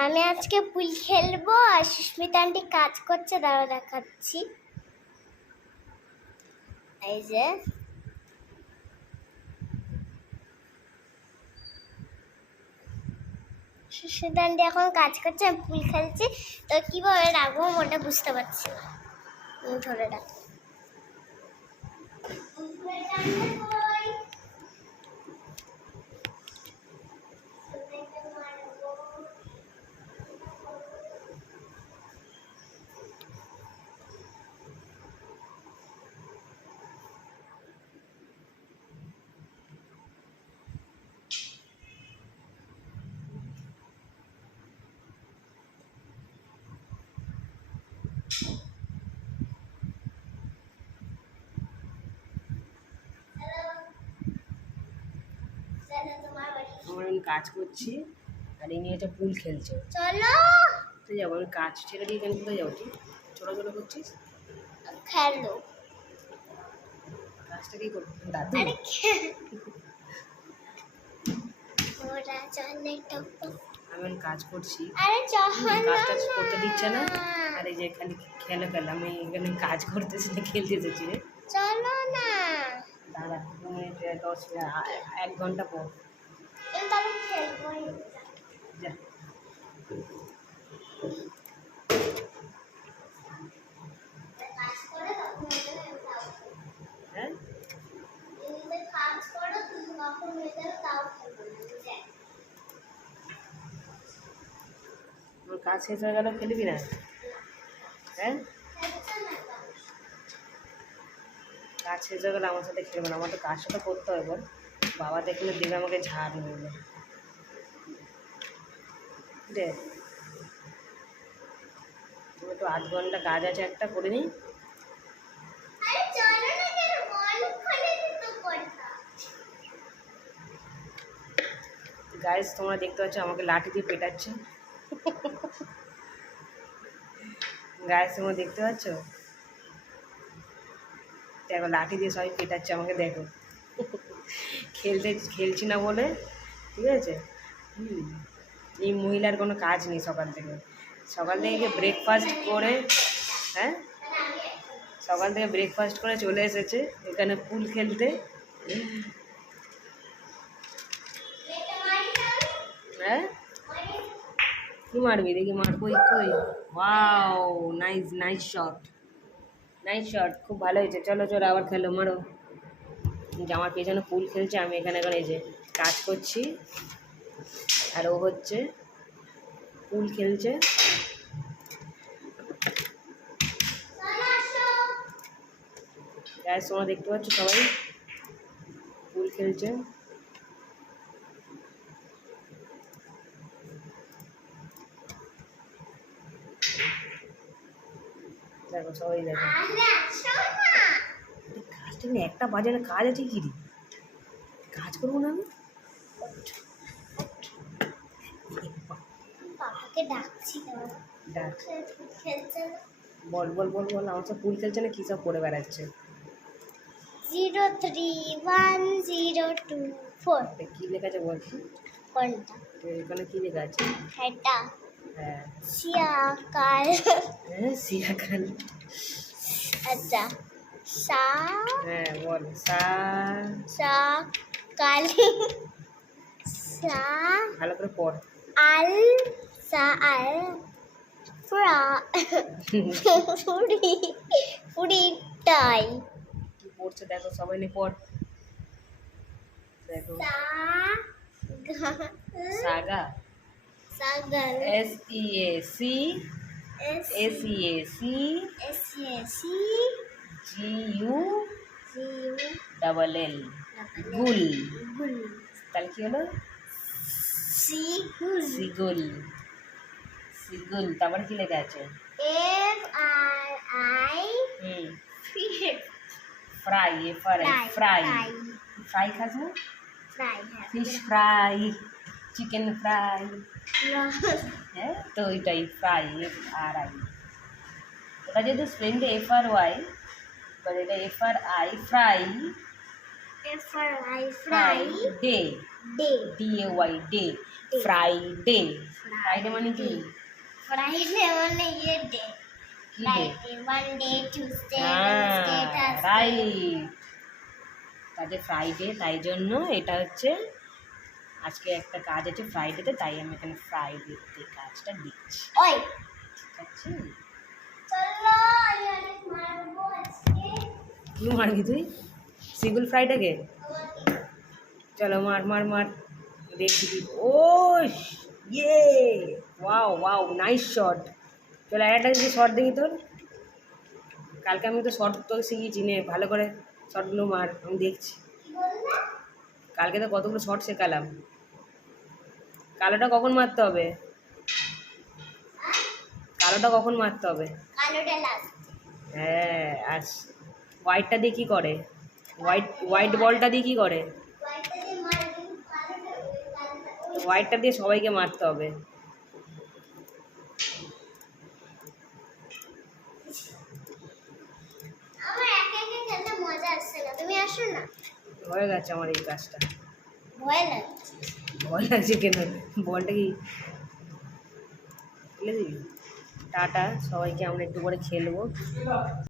আমি আজকে পুল খেলবো আর সুস্মিতা আন্টি কাজ করছে, দাঁড়া দেখাচ্ছি। এই যে সুস্মিতা আন্টি এখন কাজ করছে, আমি পুল খেলছি। তো কিভাবে রাখবো ওটা বুঝতে পারছি না, ধরে রাখ। আমি কাজ করছি আর এই নিয়ে একটা পুল খেলছে। চলো তুই যাবো, আমি কাজ ছেড়ে দিয়ে কেন কোথায় যাবো? তুই ছোটো ছোটো করছিস, খেলো। কাজটা কি করবি দাদু? আমি কাজ করছি, কাজটা করতে দিচ্ছে না। আর এই যে খালি খেলে আমি এখানে কাজ করতেছি না, খেলতে এসেছি রে। চলো না দাঁড়া 2 মিনিট 10 মিনিট 1 ঘন্টা পর যা। হ্যাঁ কাজ শেষ হয়ে গেল, খেলবি না? হ্যাঁ কাজ শেষ হয়ে গেলে আমার সাথে খেলবে না, আমার তো কাজটা তো করতে হবে। বল, বাবা দেখলে দেবে আমাকে ঝাড় নেবে রে। তুমি তো 8 ঘন্টা কাজ আছে, একটা করে নিই। গাইস তোমরা দেখতে পাচ্ছ আমাকে লাঠি দিয়ে পেটাচ্ছে। গাইস তোমরা দেখতে পাচ্ছ, দেখো লাঠি দিয়ে সবাই পেটাচ্ছে আমাকে, দেখো। খেলছি না বলে, ঠিক আছে। এই মহিলার কোনো কাজ নেই সকাল থেকে ব্রেকফাস্ট করে, হ্যাঁ সকাল থেকে ব্রেকফাস্ট করে চলে এসেছে এখানে পুল খেলতে। হ্যাঁ কি মারবি দেখি, মার। কই কই, wow nice nice shot, nice shot, খুব ভালো হয়েছে। চলো চলো আবার খেলো, মারো। যে আমার পেছনে পুল খেলছে, আমি এখানে এখন এই যে কাজ করছি আর ও হচ্ছে পুল খেলছে। গাইস তোমরা দেখতে পাচ্ছ সবাই পুল খেলছে। দেখো সবাই দেখো, কাজটা নিয়ে একটা বাজারে কাজ আছে কি রে, কাজ করবো না আমি? বাবাকে ডাকছি, ডাক, খেলছে না। বল বল বল বল, আমার সব পুল খেলছে না, কী সব করে বেড়াচ্ছে। 03102 কী লেখা আছে বলছি? কোনটা? এখানে কী লেখা আছে? এটা হ্যাঁ শিয়াকাল। হ্যাঁ শিয়াকাল। আচ্ছা সা, হ্যাঁ বল, সা সা কালি, সা ভালো করে পড়। আল, সা আল ফ্রা ফুড়ি ফুড়ি টাই। কি পড়ছে দেখো সবাই, নে পড়। দেখো সা সাগা, সাগাল, SEAC SEAC GULL, গুল। তাহলে কি হলো? সিগুল, সিগুল, সিগুল। তারপরে কি লেখা আছে? FRI ফ্রাই, ফ্রাই, ফ্রাই খাস না? ফিশ ফ্রাই, চিকেন ফ্রাই, হ্যাঁ তো ওইটাই ফ্রাই, FRI। ওটা যেহেতু স্পেলিংটা FRY, বাট এটা FRI, fry, FRI fry day, DAY day, Friday, Friday মানে কি? ফ্রাইডে মানে ইয়ে ডে, কি ডে? ফ্রাইডে, মানডে, টিউসডে, হ্যাঁ ওয়েডনেসডে, থার্সডে। রাইট, তাতে ফ্রাইডে, তাই জন্য এটা হচ্ছে আজকে একটা কাজ আছে ফ্রাইডেতে, তাই আমি এখানে ফ্রাইডেতে কাজটা দিচ্ছি। ওই ঠিক আছে, চলো আমি অনেক মারবো আজকে কি মারবি তুই? সিভিল ফ্রাইডেকে? তোমাকে। চলো মার মার মার, দেখি কি। ও ইয়ে, ওয়াও ওয়াও, নাইস শট। চলো একটা যদি শট দেখি তোর। কালকে আমি তো শট তোকে শিখিয়েছি, নে ভালো করে শটগুলো মার, আমি দেখছি। কি বললে? কালকে তো কতগুলো শট শেখালাম। কালোটা কখন মারতে হবে? কালোটা কখন মারতে হবে? কালোটা লাস্ট। হ্যাঁ, আর হোয়াইটটা দিয়ে কী করে? হোয়াইট বলটা দিয়ে কী করে? হোয়াইটটা দিয়ে মারবি, কালোটা হোয়াইটটা দিয়ে সবাইকে মারতে হবে। আমার একা একা খেলতে মজা আসছে না, তুমি আসো না। হয়ে গেছে আমার এই কাজটা। ভয় লাগছে। ভয় লাগছে কেন? বলটা কি ফেলে দিবি? টাটা, সবাইকে আমরা একটু পরে খেলবো।